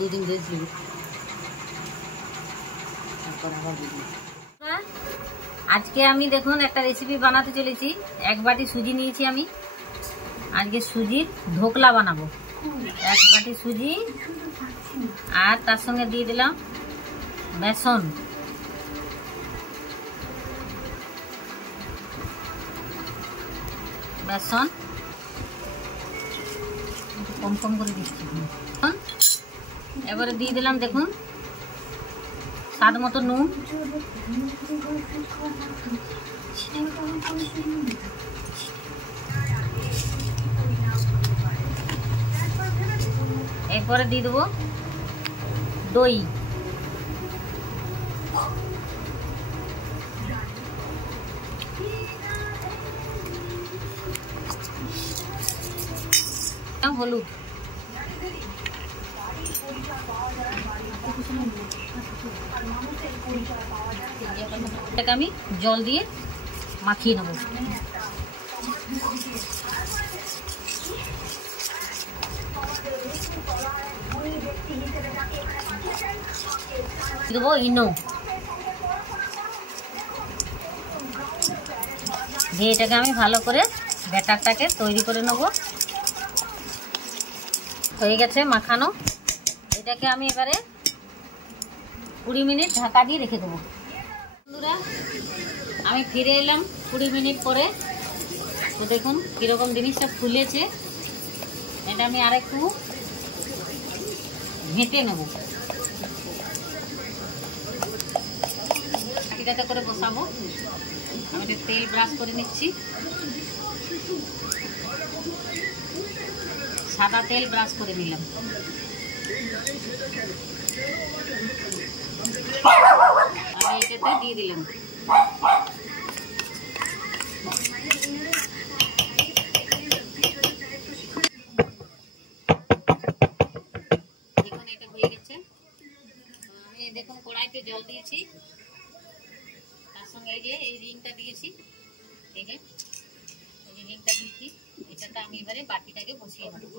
দুদিন ধরেছিল তারপর আবার দুদিন। আজকে আমি দেখুন একটা রেসিপি বানাতে চলেছি। 1 বাটি সুজি নিয়েছি আমি। আজকে সুজির ঢোকলা বানাবো। 1 বাটি সুজি আর তার সঙ্গে দিয়ে দিলাম বেসন, বেসন কম কম করে দিচ্ছি। এবারে দিয়ে দিলাম দেখুন স্বাদ মতো নুন, এরপরে দিয়ে দেবো দই, হলুদ, এটাকে আমি জল দিয়ে মাখিয়ে নেব। দেবো ইনো, দিয়ে এটাকে আমি ভালো করে ব্যাটারটাকে তৈরি করে নেব। হয়ে গেছে মাখানো। এটাকে আমি এবারে 20 মিনিট ঢাকা দিয়ে রেখে দেবো। বন্ধুরা আমি ফিরে এলাম 20 মিনিট পরে। তো দেখুন কীরকম জিনিসটা ফুলেছে। এটা আমি আরেকটু ঘেঁটে নেব। এটাতে করে বসাবো। আমি এটা তেল ব্রাশ করে নিচ্ছি, সাদা তেল ব্রাশ করে নিলাম। আমি এটাতে দিয়ে দিলাম। দেখুন এটা হয়ে গেছে। আমি দেখুন কড়াইতে জল দিয়েছি, তার সঙ্গে এই যে এই রিংটা দিয়েছি, এই যে রিংটা দিয়েছি। এটাতে আমি এবারে বাটিটাকে বসিয়ে নেব।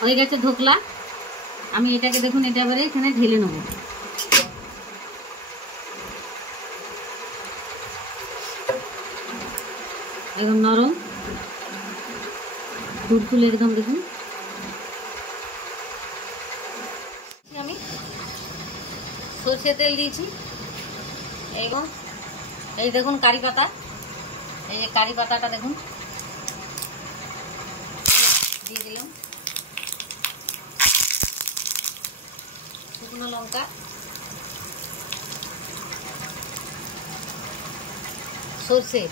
হয়ে গেছে ঢোকলা। আমি এটাকে দেখুন এটা এবারে এখানে ঢেলে নেব। একদম নরম তুলতুলে একদম। দেখুন আমি সরষে তেল দিয়েছি এবং এই দেখুন কারি পাতা, এই যে কারি পাতাটা দেখুন দিয়ে দিলাম। শুকনো লঙ্কা, সরষে,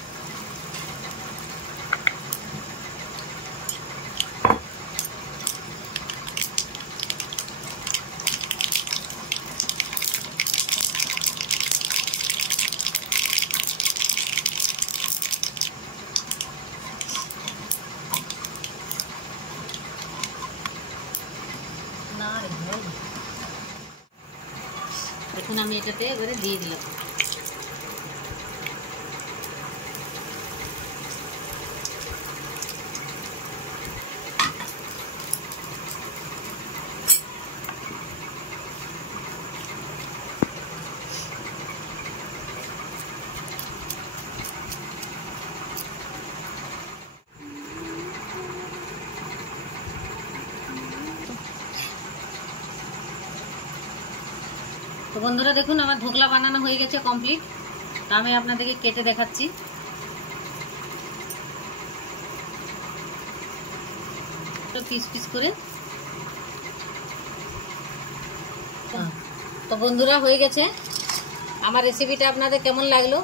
দেখুন আমি এটাতে এবারে দিয়ে দিলাম। তো বন্ধুরা দেখুন আমার ঢোকলা বানানো হয়ে গেছে কমপ্লিট। তা আমি আপনাদেরকে কেটে দেখাচ্ছি। পিস পিস করে। তো বন্ধুরা হয়ে গেছে। আমার রেসিপিটা আপনাদের কেমন লাগলো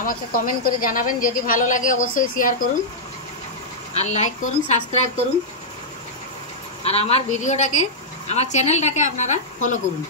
আমাকে কমেন্ট করে জানাবেন। যদি ভালো লাগে অবশ্যই শেয়ার করুন আর লাইক করুন, সাবস্ক্রাইব করুন আর আমার ভিডিওটাকে, আমার চ্যানেলটাকে আপনারা ফলো করুন।